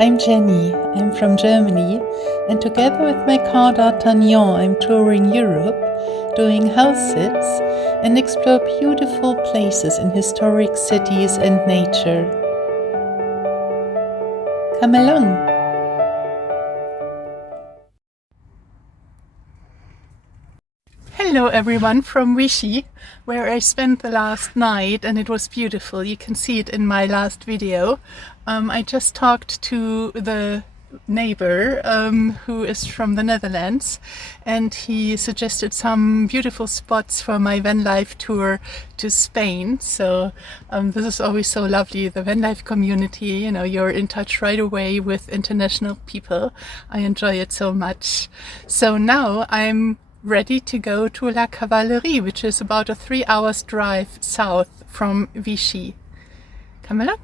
I'm Jenny, I'm from Germany, and together with my car D'Artagnan, I'm touring Europe, doing house sits, and explore beautiful places in historic cities and nature. Come along! Hello everyone from Vichy, where I spent the last night, and it was beautiful. You can see it in my last video. I just talked to the neighbor who is from the Netherlands, and he suggested some beautiful spots for my Vanlife tour to Spain. So this is always so lovely, the Vanlife community, you know, you're in touch right away with international people. I enjoy it so much. So now I'm ready to go to La Cavalerie, which is about a 3 hours drive south from Vichy. Come along.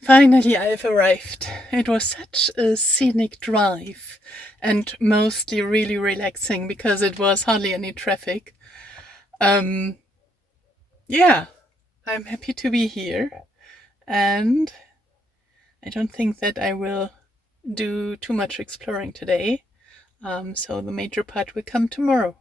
Finally, I've arrived. It was such a scenic drive and mostly really relaxing because it was hardly any traffic. Yeah, I'm happy to be here, and I don't think that I will do too much exploring today. So the major part will come tomorrow.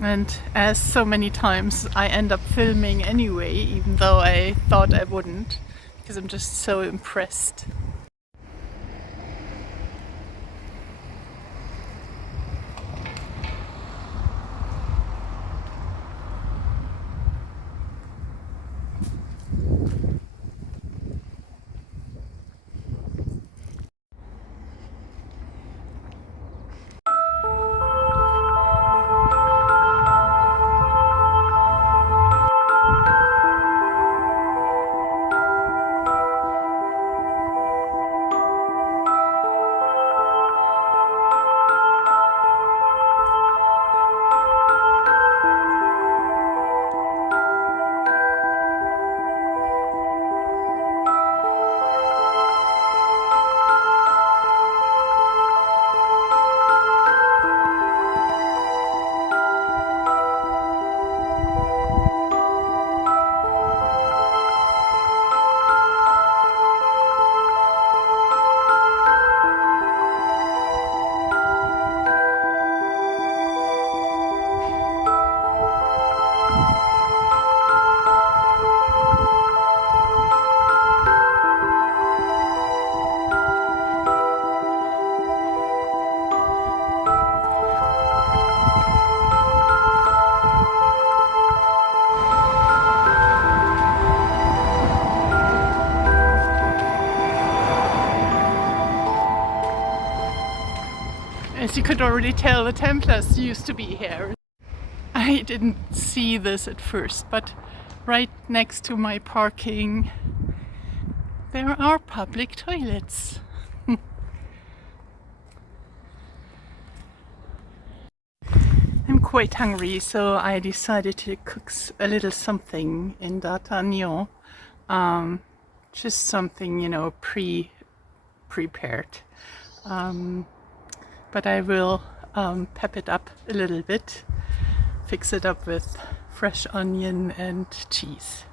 And as so many times, I end up filming anyway, even though I thought I wouldn't, because I'm just so impressed. As you could already tell, the Templars used to be here. I didn't see this at first, but right next to my parking there are public toilets. I'm quite hungry, so I decided to cook a little something in d'Artagnan. Just something, you know, prepared. But I will pep it up a little bit, fix it up with fresh onion and cheese.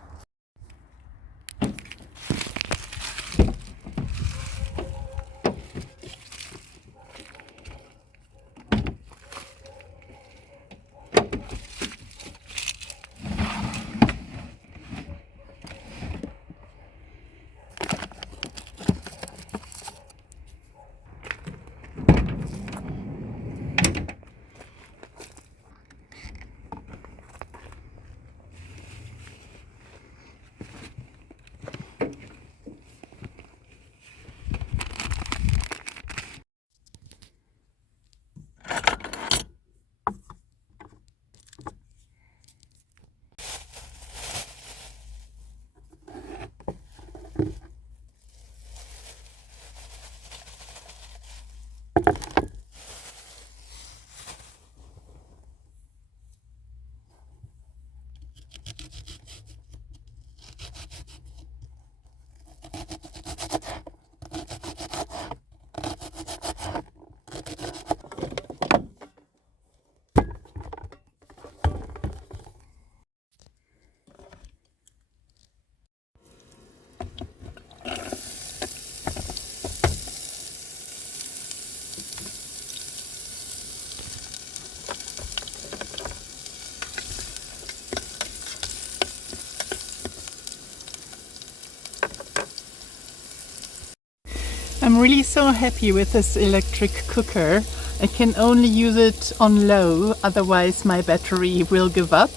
I'm really so happy with this electric cooker. I can only use it on low, otherwise my battery will give up.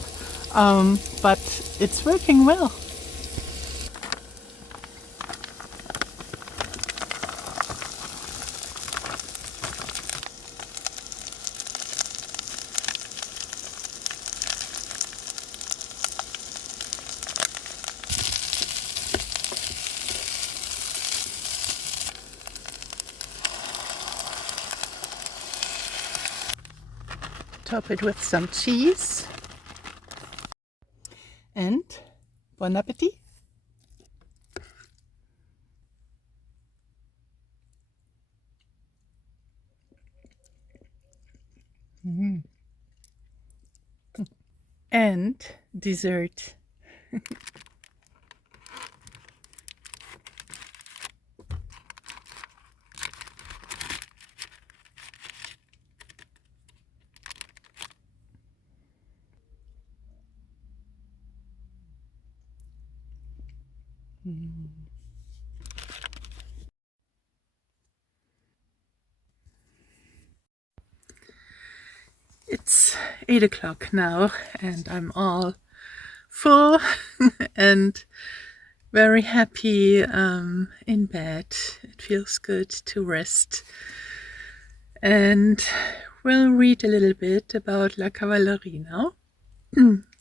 But it's working well. Top it with some cheese. And bon appetit! And dessert. It's 8 o'clock now and I'm all full and very happy in bed. It feels good to rest, and we'll read a little bit about La Cavalerie now,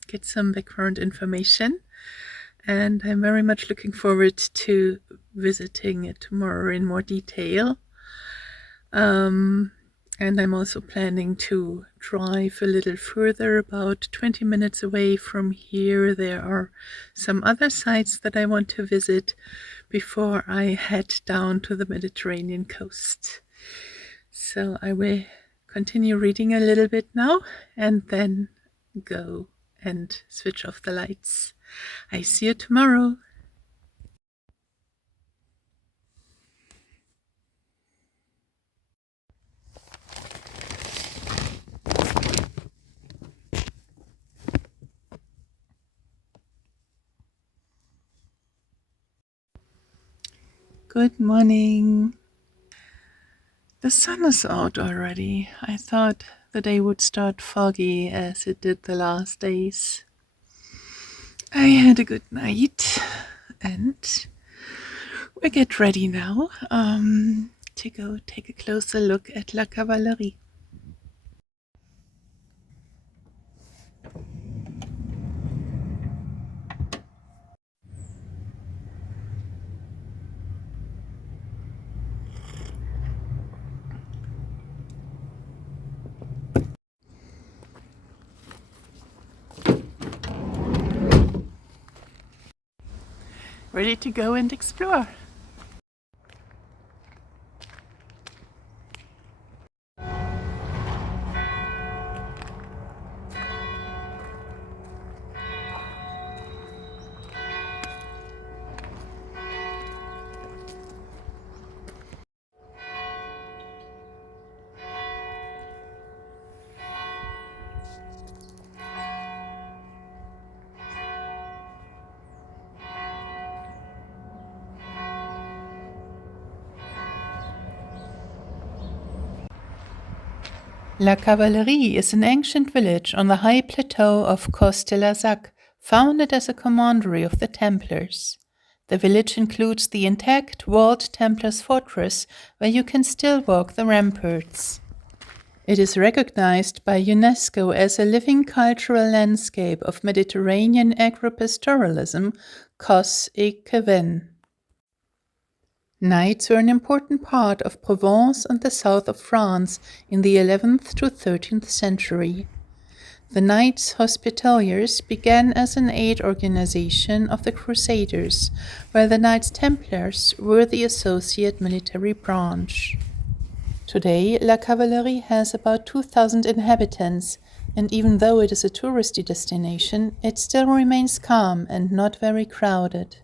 get some background information, and I'm very much looking forward to visiting it tomorrow in more detail. And I'm also planning to drive a little further, about 20 minutes away from here. There are some other sites that I want to visit before I head down to the Mediterranean coast. So I will continue reading a little bit now and then go and switch off the lights. I see you tomorrow. Good morning. The sun is out already. I thought the day would start foggy as it did the last days. I had a good night and we get ready now to go take a closer look at La Cavalerie. ready to go and explore. La Cavalerie is an ancient village on the high plateau of Cos de la Sac, founded as a commandery of the Templars. The village includes the intact walled Templars fortress where you can still walk the ramparts. It is recognized by UNESCO as a living cultural landscape of Mediterranean agropastoralism, Cos et Caven. Knights were an important part of Provence and the south of France in the 11th to 13th century. The Knights Hospitaliers began as an aid organization of the Crusaders, while the Knights Templars were the associate military branch. Today, La Cavalerie has about 2,000 inhabitants, and even though it is a touristy destination, it still remains calm and not very crowded.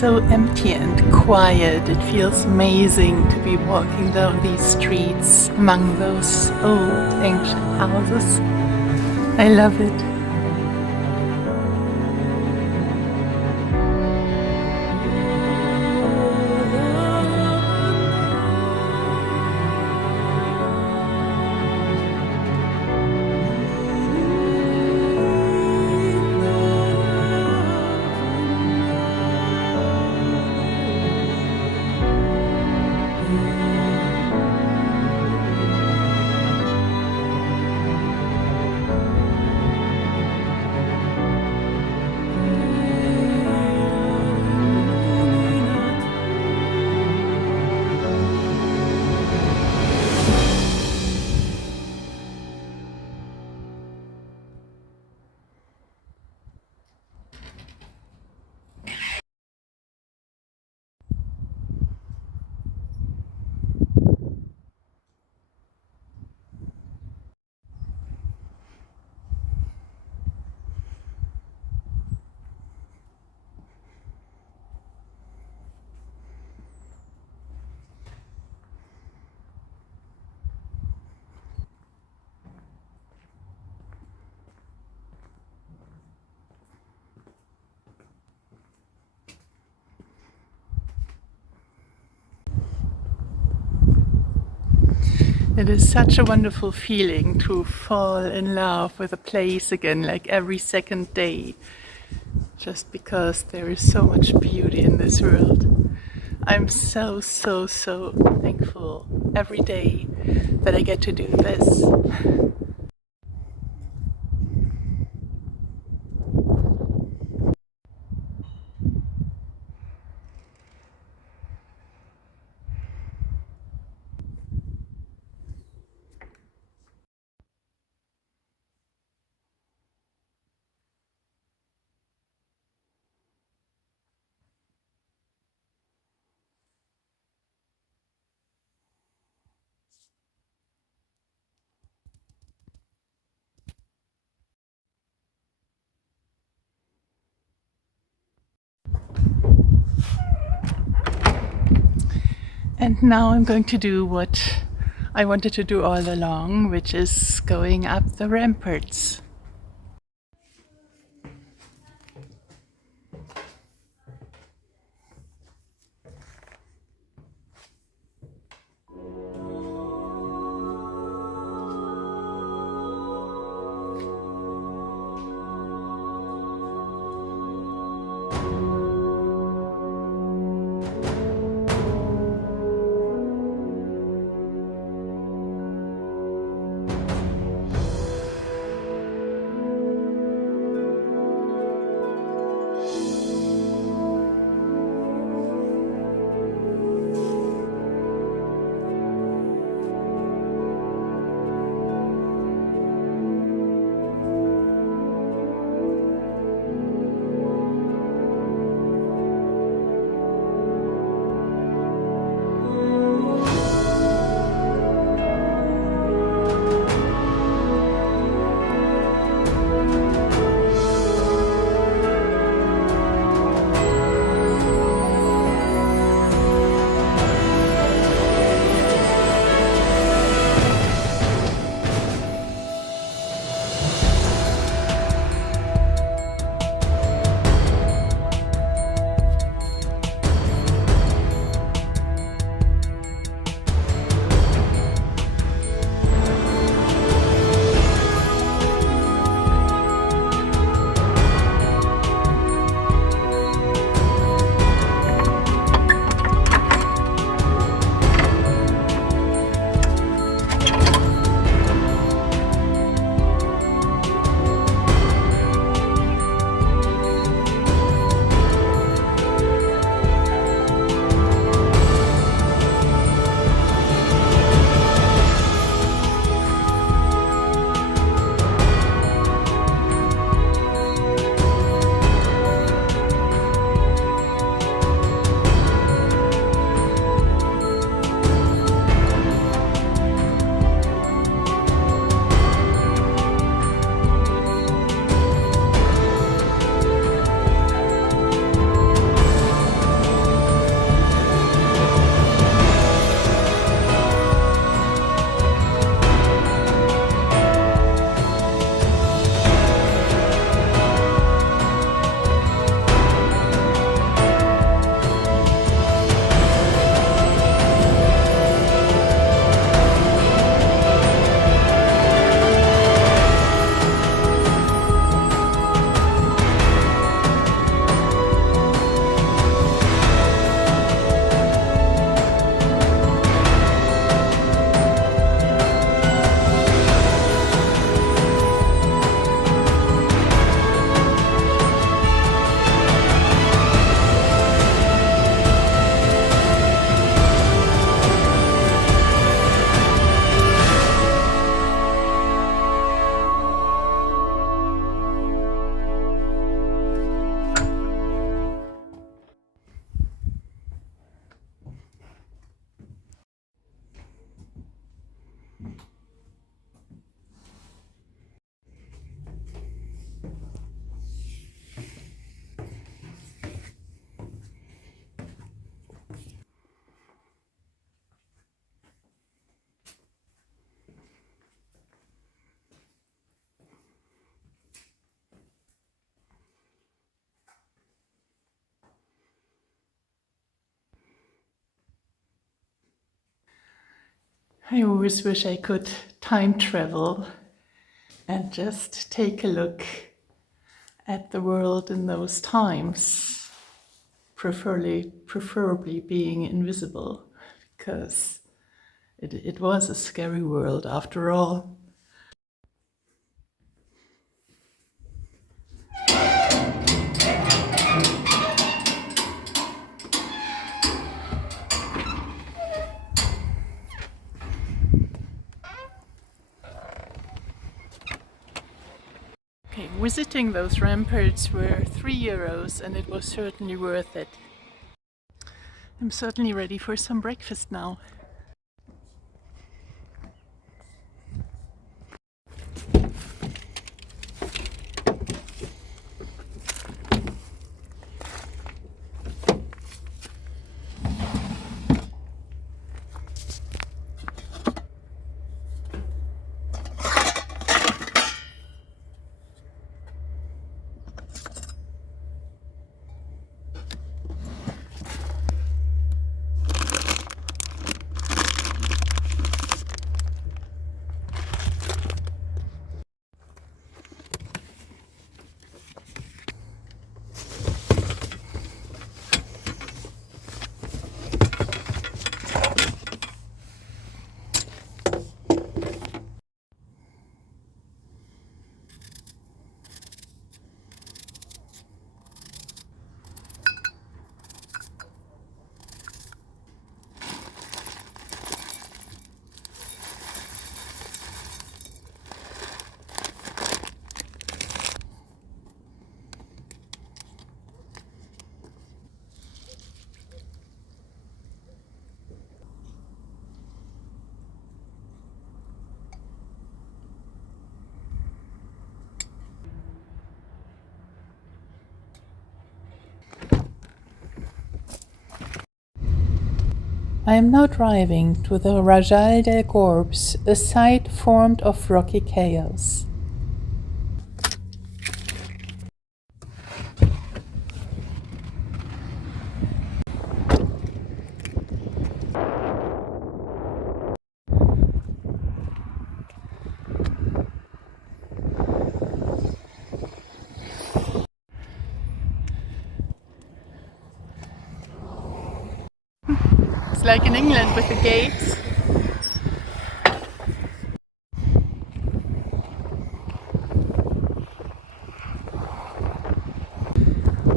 So empty and quiet. It feels amazing to be walking down these streets among those old ancient houses. I love it. It is such a wonderful feeling to fall in love with a place again, like every second day, just because there is so much beauty in this world. I'm so thankful every day that I get to do this. And now I'm going to do what I wanted to do all along, which is going up the ramparts. I always wish I could time travel and just take a look at the world in those times, preferably being invisible, because it was a scary world after all. Okay, visiting those ramparts were €3 and it was certainly worth it. I'm certainly ready for some breakfast now. I am now driving to the Rajal del Gorbs, a site formed of rocky chaos. It's like in England with the gates.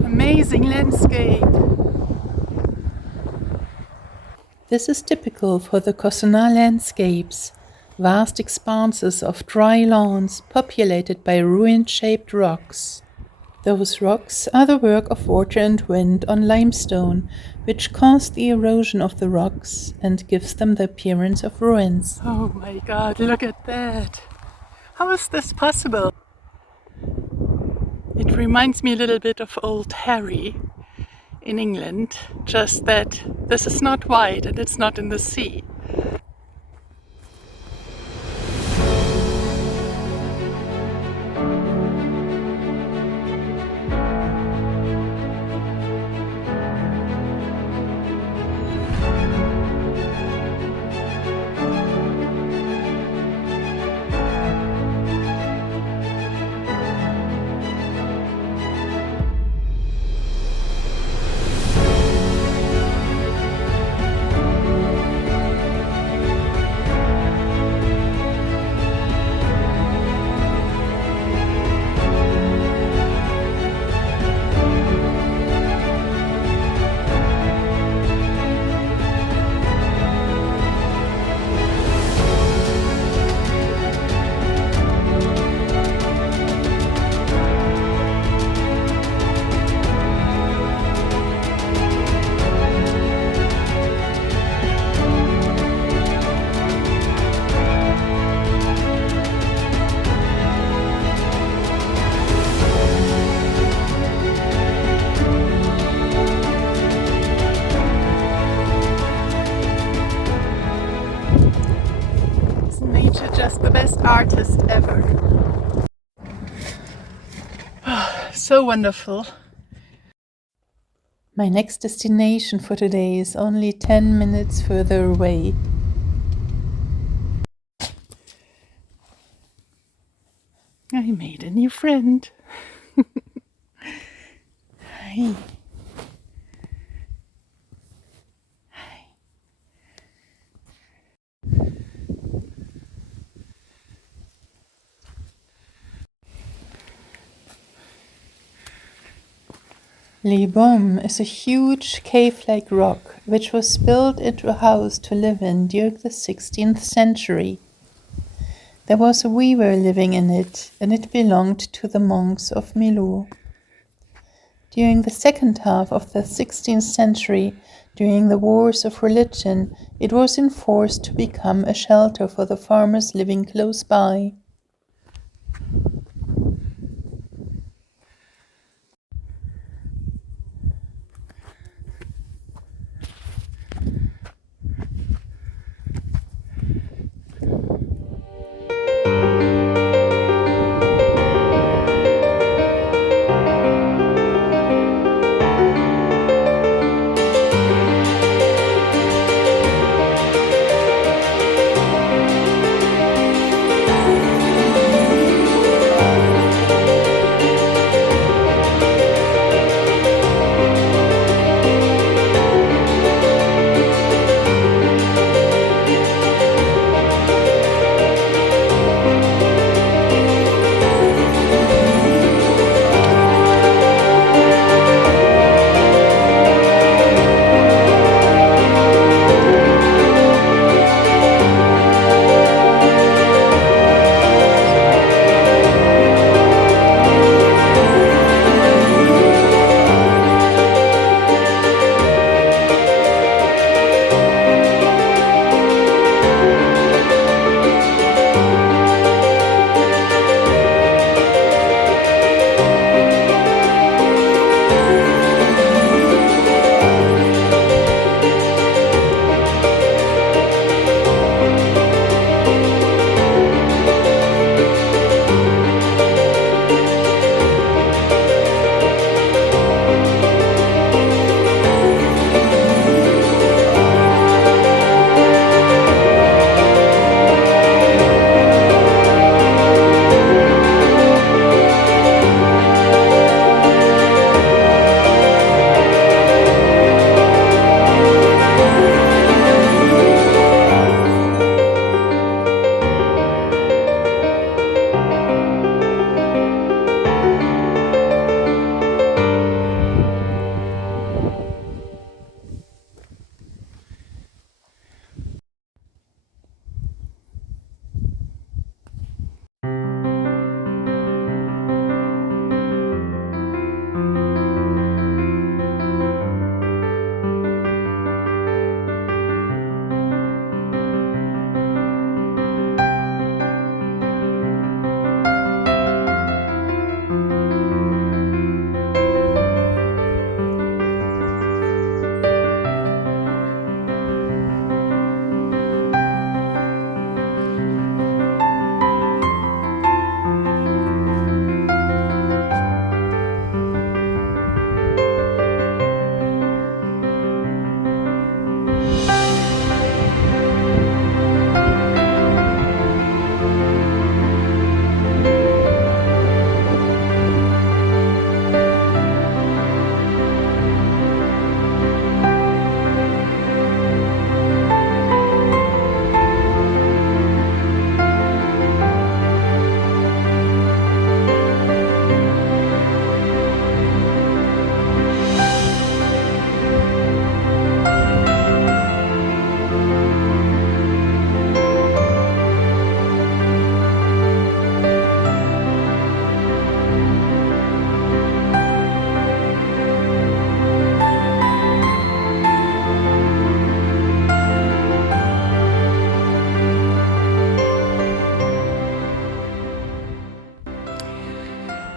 Amazing landscape. This is typical for the Cossonay landscapes, vast expanses of dry lawns populated by ruin-shaped rocks. Those rocks are the work of water and wind on limestone, which cause the erosion of the rocks and gives them the appearance of ruins. Oh my god, look at that! How is this possible? It reminds me a little bit of Old Harry in England, just that this is not white and it's not in the sea. Just the best artist ever. So wonderful. My next destination for today is only 10 minutes further away. I made a new friend. Hi. Hi. Les Baumes is a huge cave-like rock which was built into a house to live in during the 16th century. There was a weaver living in it, and it belonged to the monks of Milo. During the second half of the 16th century, during the wars of religion, it was enforced to become a shelter for the farmers living close by.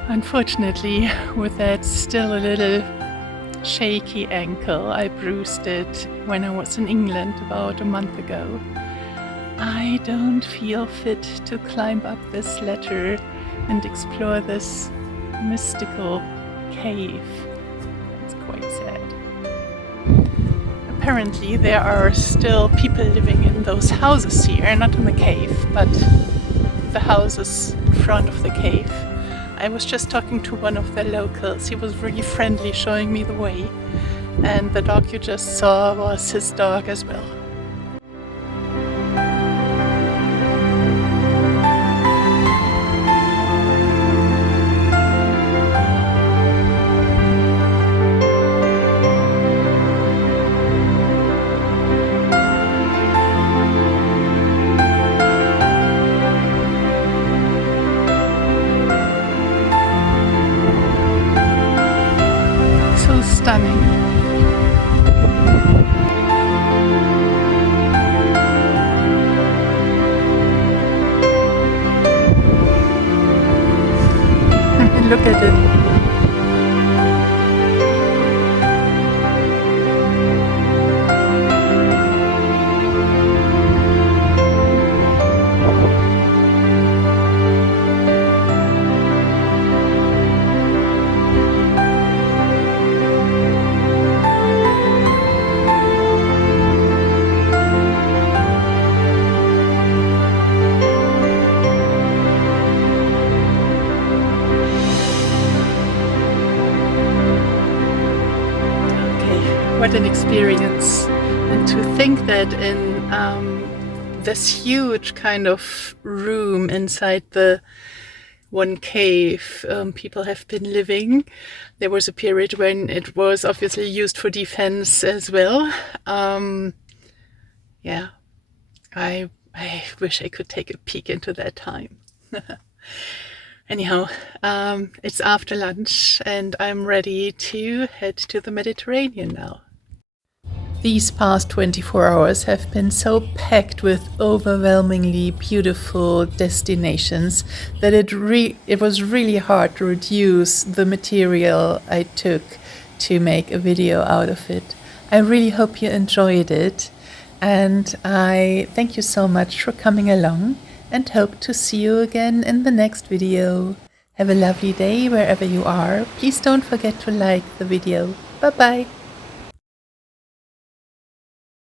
Unfortunately, with that still a little shaky ankle, I bruised it when I was in England about a month ago. I don't feel fit to climb up this ladder and explore this mystical cave. It's quite sad. Apparently there are still people living in those houses here, not in the cave, but the houses in front of the cave. I was just talking to one of the locals. He was really friendly, showing me the way. And the dog you just saw was his dog as well. Stunning. Look at it. What an experience. And to think that in this huge kind of room inside the one cave people have been living. There was a period when it was obviously used for defense as well. Yeah, I wish I could take a peek into that time. Anyhow, it's after lunch and I'm ready to head to the Mediterranean now. These past 24 hours have been so packed with overwhelmingly beautiful destinations that it was really hard to reduce the material I took to make a video out of it. I really hope you enjoyed it, and I thank you so much for coming along and hope to see you again in the next video. Have a lovely day wherever you are. Please don't forget to like the video. Bye bye.